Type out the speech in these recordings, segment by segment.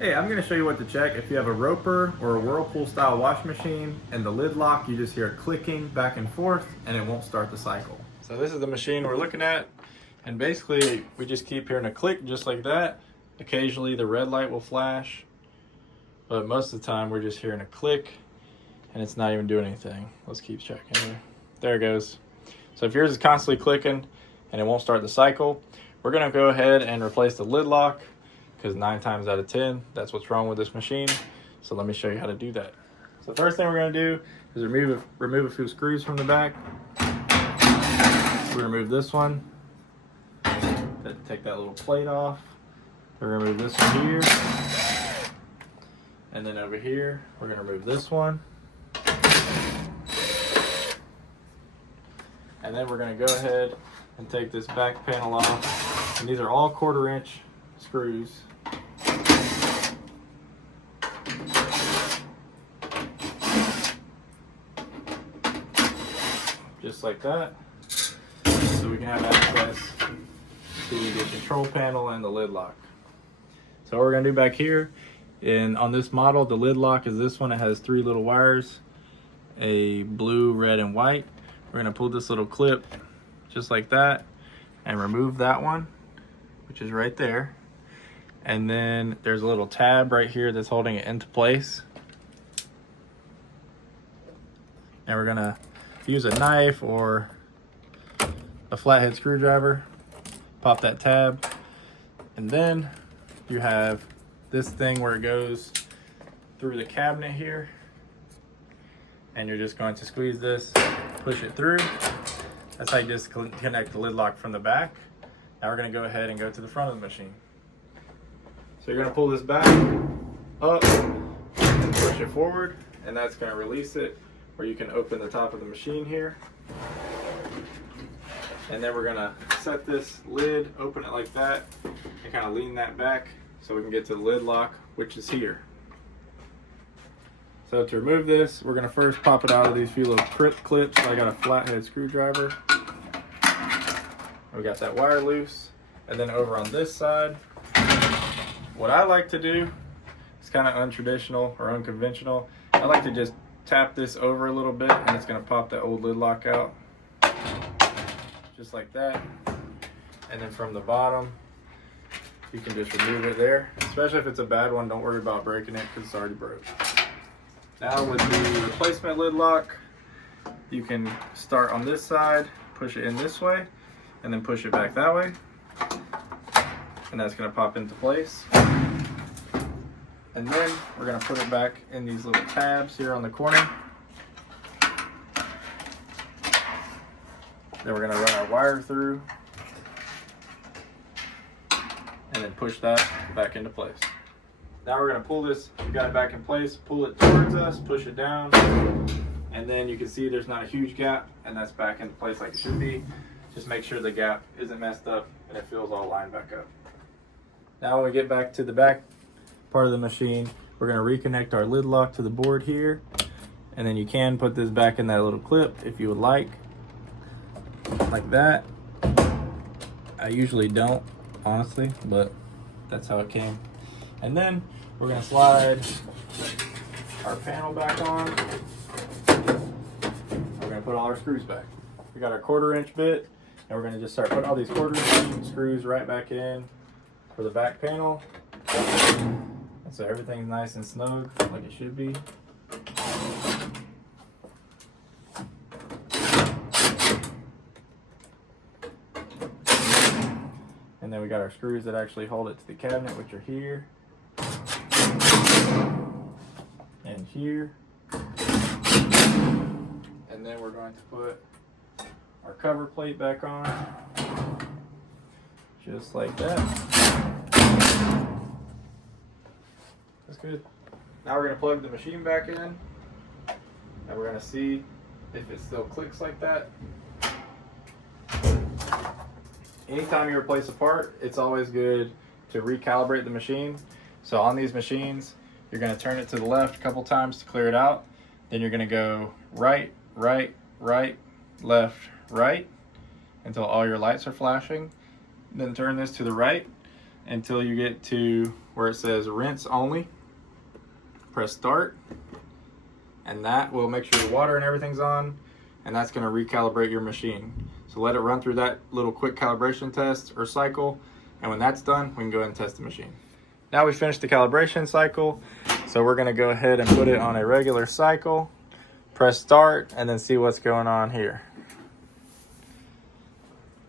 Hey, I'm going to show you what to check if you have a Roper or a Whirlpool style wash machine and the lid lock, you just hear clicking back and forth and it won't start the cycle. So this is the machine we're looking at, and basically we just keep hearing a click just like that. Occasionally the red light will flash, but most of the time we're just hearing a click and it's not even doing anything. Let's keep checking here. There it goes. So if yours is constantly clicking and it won't start the cycle, we're going to go ahead and replace the lid lock, because 9 times out of 10, that's what's wrong with this machine. So let me show you how to do that. So the first thing we're going to do is remove a few screws from the back. We remove this one. Take that little plate off. We remove this one here. And then over here, we're going to remove this one. And then we're going to go ahead and take this back panel off. And these are all 1/4 inch screws. Just like that, so we can have access to the control panel and the lid lock. So what we're gonna do back here, and on this model, the lid lock is this one. It has 3 little wires, a blue, red, and white. We're gonna pull this little clip just like that and remove that one, which is right there. And then there's a little tab right here that's holding it into place. And we're gonna use a knife or a flathead screwdriver, pop that tab, and then you have this thing where it goes through the cabinet here, and you're just going to squeeze this, push it through. That's how you disconnect the lid lock from the back. Now we're going to go ahead and go to the front of the machine. So you're going to pull this back up and push it forward, and that's going to release it, where you can open the top of the machine here. And then we're gonna set this lid, open it like that, and kind of lean that back so we can get to the lid lock, which is here. So to remove this, we're gonna first pop it out of these few little clips. So I got a flathead screwdriver. We got that wire loose. And then over on this side, what I like to do, it's kind of untraditional or unconventional. I like to just tap this over a little bit, and it's going to pop that old lid lock out just like that. And then from the bottom, you can just remove it there. Especially if it's a bad one, don't worry about breaking it because it's already broke. Now with the replacement lid lock, you can start on this side, push it in this way, and then push it back that way, and that's going to pop into place. And then we're going to put it back in these little tabs here on the corner. Then we're going to run our wire through and then push that back into place. Now we're going to pull this, we got it back in place, pull it towards us, push it down, and then you can see there's not a huge gap, and that's back into place like it should be. Just make sure the gap isn't messed up and it feels all lined back up. Now when we get back to the back part of the machine, we're going to reconnect our lid lock to the board here, and then you can put this back in that little clip if you would like that. I usually don't, honestly, but that's how it came. And then we're going to slide our panel back on. We're going to put all our screws back. We got our 1/4 inch bit, and we're going to just start putting all these 1/4 inch screws right back in for the back panel. So everything's nice and snug like it should be. And then we got our screws that actually hold it to the cabinet, which are here and here. And then we're going to put our cover plate back on, just like that. That's good. Now we're going to plug the machine back in, and we're going to see if it still clicks like that. Anytime you replace a part, it's always good to recalibrate the machine. So on these machines, you're going to turn it to the left a couple times to clear it out. Then you're going to go right, right, right, left, right until all your lights are flashing. Then turn this to the right until you get to where it says rinse only. Press start, and that will make sure your water and everything's on, and that's going to recalibrate your machine. So let it run through that little quick calibration test or cycle, and when that's done, we can go ahead and test the machine. Now we finished the calibration cycle, so we're going to go ahead and put it on a regular cycle, press start, and then see what's going on here.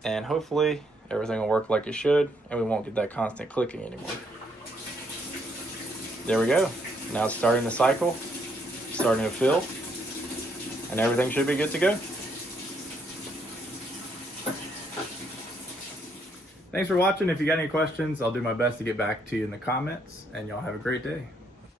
And hopefully everything will work like it should, and we won't get that constant clicking anymore. There we go. Now it's starting the cycle, starting to fill, and everything should be good to go. Thanks for watching. If you got any questions, I'll do my best to get back to you in the comments, and y'all have a great day.